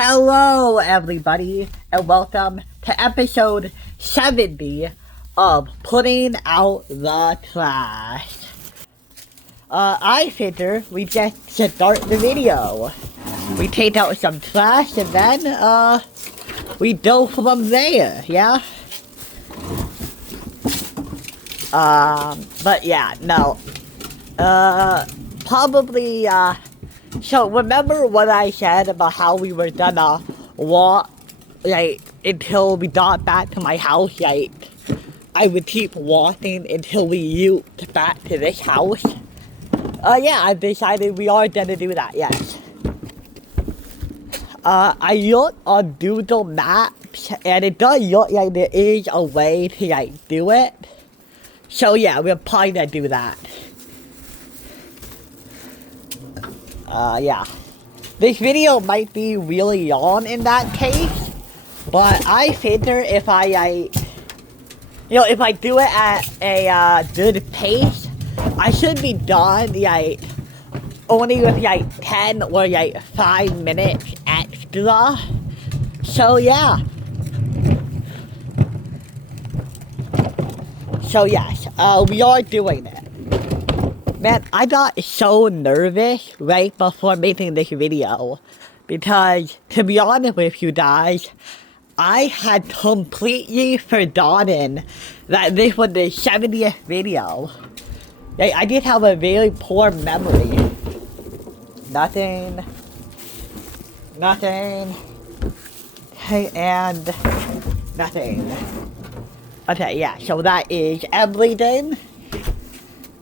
Hello everybody and welcome to episode 70 of Putting Out the Trash. I figure we just start the video. We take out some trash and then we go from there, yeah? But yeah, no. Probably so remember what I said about how we were gonna walk, like, until we got back to my house, like, I would keep walking until we got back to this house? Yeah, I decided we are gonna do that, yes. I looked on Google Maps, and it does look like there is a way to, like, do it. So yeah, we're probably gonna do that. Yeah. This video might be really long in that case, but I figure if I if I do it at a good pace, I should be done, like, only with, like, 10 or, like, 5 minutes extra. So, yeah. So, yes, we are doing it. Man, I got so nervous right before making this video because, to be honest with you guys, I had completely forgotten that this was the 70th video. Like, I just have a very poor memory. Nothing. Okay, and nothing. Okay, yeah, so that is everything.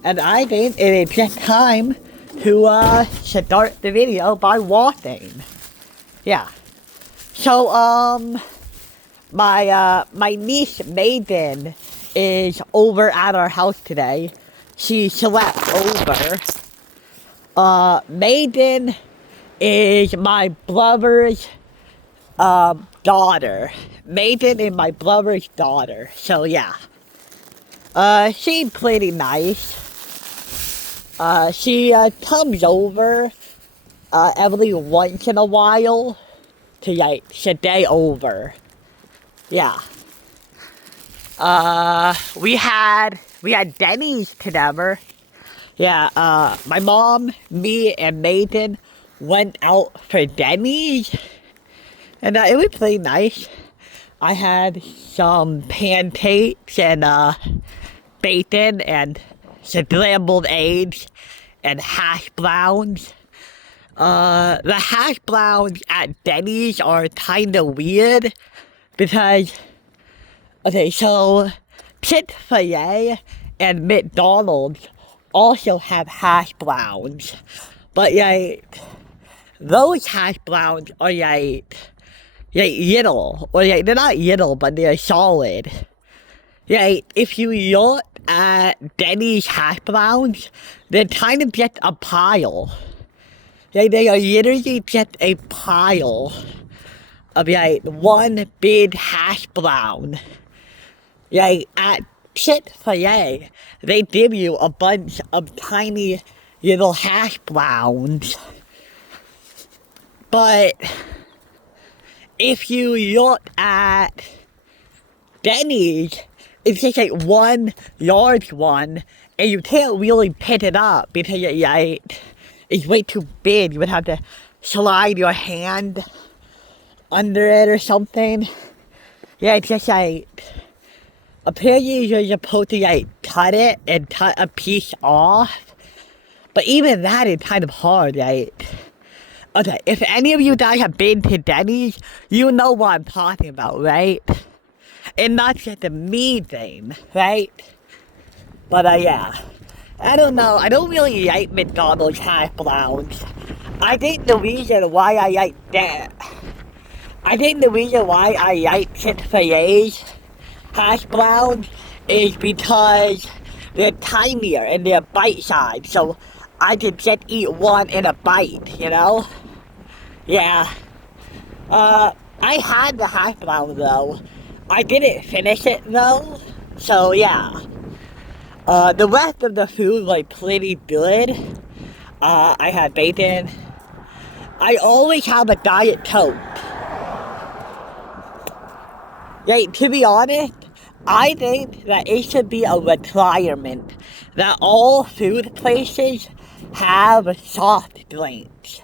And I think it is just time to start the video by walking. Yeah. So, my niece Maiden is over at our house today. She slept over. Maiden is my brother's daughter. Maiden is my brother's daughter. So yeah. She's pretty nice. She comes over every once in a while to, like, stay over. Yeah. We had Denny's together. Yeah, my mom, me, and Maiden went out for Denny's. And it was pretty nice. I had some pancakes and bacon and scrambled eggs and hash browns. The hash browns at Denny's are kinda weird because, okay, so Chick-fil-A and McDonald's also have hash browns, but, like, those hash browns are, like little, or, like, they're not little, but they're solid. Like, if you look at Denny's hash browns, they're kind of just a pile. Like, they are literally just a pile of, like, one big hash brown. Like, at Chick-fil-A, they give you a bunch of tiny little hash browns. But if you look at Denny's, it's just, like, one large one, and you can't really pick it up because it's way too big. You would have to slide your hand under it or something. Yeah, it's just, like, apparently you're supposed to, like, cut it and cut a piece off. But even that is kind of hard, like. Okay, if any of you guys have been to Denny's, you know what I'm talking about, right? And not just a me thing, right? But, yeah. I don't know. I don't really like McDonald's hash browns. I think the reason why I like that... I think the reason why I like Chick-fil-A's hash browns is because they're tinier and they're bite-sized. So I can just eat one in a bite, you know? Yeah. I had the hash brown, though. I didn't finish it, though. So, yeah. The rest of the food was pretty good. I had bacon. I always have a Diet Coke. Like, to be honest, I think that it should be a requirement that all food places have soft drinks.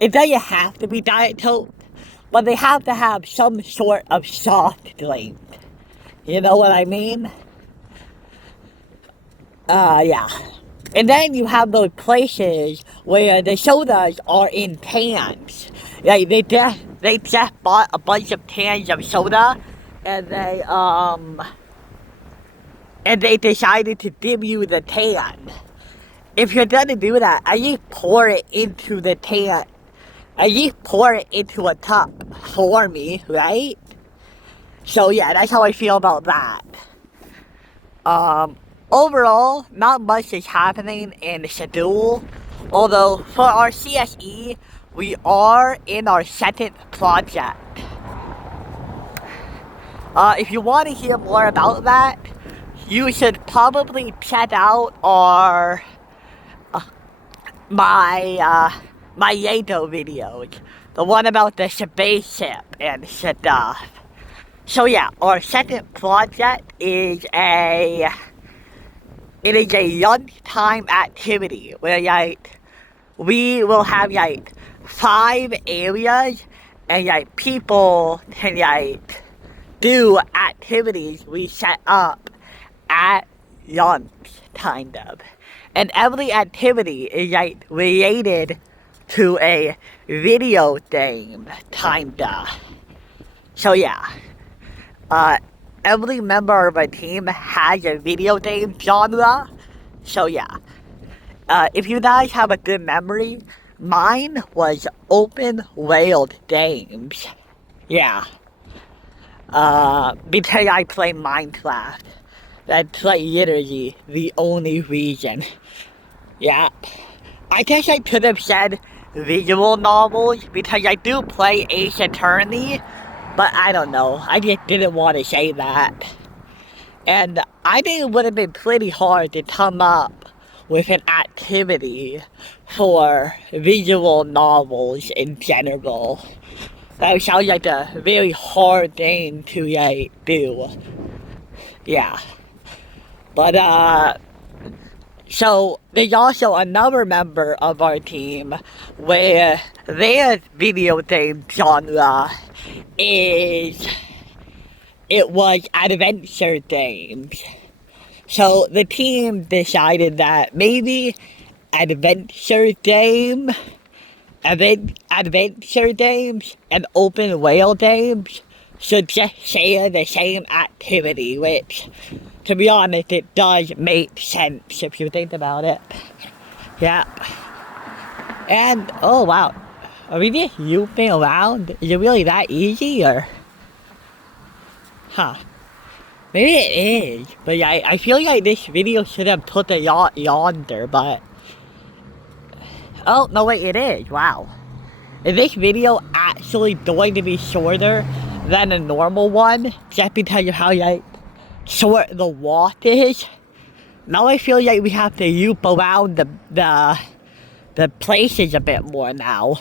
It doesn't have to be Diet Coke, but they have to have some sort of soft drink. You know what I mean? Yeah. And then you have those places where the sodas are in cans. Like, they just bought a bunch of cans of soda, and they decided to give you the can. If you're gonna do that, I just pour it into the can. I just pour it into a cup for me, right? So yeah, that's how I feel about that. Overall, not much is happening in the schedule. Although for our CSE, we are in our second project. If you want to hear more about that, you should probably check out our my Yato videos, the one about the spaceship and stuff. So yeah, our second project is a lunchtime activity where like we will have like 5 areas and like people can like do activities we set up at lunch, kind of. And every activity is like related to a video game, kinda. So yeah, every member of our team has a video game genre. So yeah, if you guys have a good memory, mine was open world games. Yeah. Because I play Minecraft. That's like literally the only reason. Yeah. I guess I could have said visual novels because I do play Ace Attorney, but I don't know. I just didn't want to say that. And I think it would have been pretty hard to come up with an activity for visual novels in general. That sounds like a very hard thing to like do. Yeah. But so there's also another member of our team where their video game genre was adventure games. So the team decided that maybe adventure games and open world games should just share the same activity, which, to be honest, it does make sense if you think about it. Yeah. And, oh wow, are we just looping around? Is it really that easy, or? Huh. Maybe it is, but I feel like this video should have put a yacht yonder, but... Oh, no wait, it is, wow. Is this video actually going to be shorter than a normal one, just because of how like short the walk is? Now I feel like we have to loop around the places a bit more now.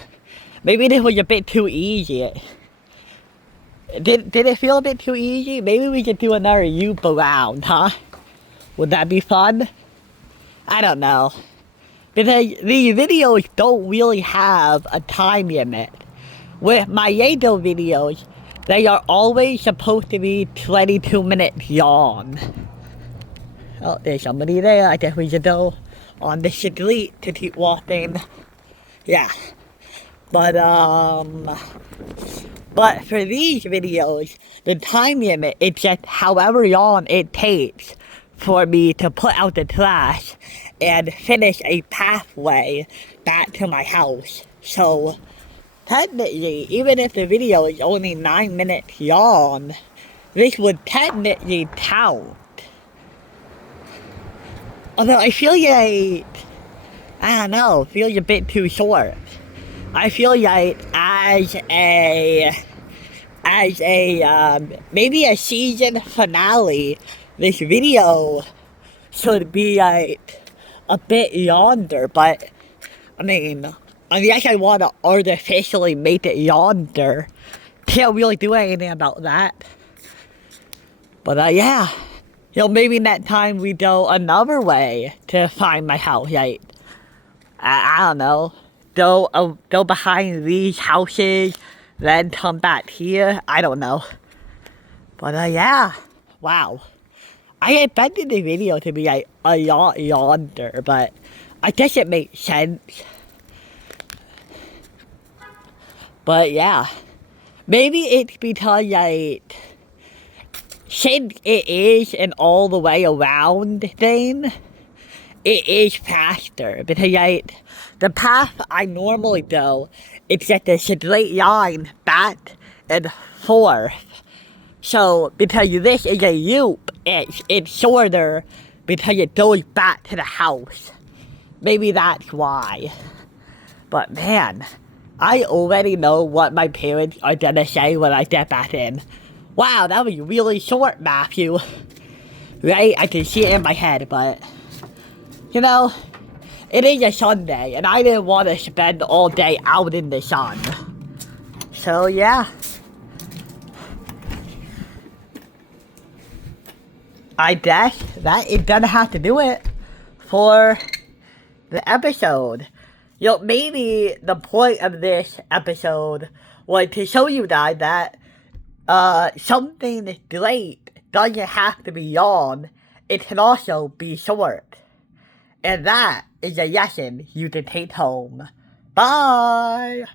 Maybe this was a bit too easy. Did it feel a bit too easy? Maybe we could do another loop around, huh? Would that be fun? I don't know. Because these videos don't really have a time limit. With my Yato videos, they are always supposed to be 22 minutes long. Oh, there's somebody there. I guess we should go on the street to keep walking. Yeah. But for these videos, the time limit is just however long it takes for me to put out the trash and finish a pathway back to my house. So, technically, even if the video is only 9 minutes long, this would technically count. Although I feel like, I don't know, feels a bit too short. I feel like maybe a season finale, this video should be like a bit yonder, but I mean, unless I want to artificially make it yonder, can't really do anything about that. But yeah, maybe next time we go another way to find my house, right? I don't know. Go behind these houses, then come back here. I don't know. But yeah, wow. I expected the video to be like a lot longer, but I guess it makes sense. But yeah, maybe it's because like, since it is an all the way around thing, it is faster because like, the path I normally go, it's just a straight line back and forth. So because this is a loop, it's shorter because it goes back to the house. Maybe that's why. But man, I already know what my parents are gonna say when I get back in. Wow, that was really short, Matthew. Right? I can see it in my head, but it is a Sunday, and I didn't want to spend all day out in the sun. So yeah. I guess that is gonna have to do it for the episode. Maybe the point of this episode was to show you guys that something great doesn't have to be long, it can also be short. And that is a lesson you can take home. Bye!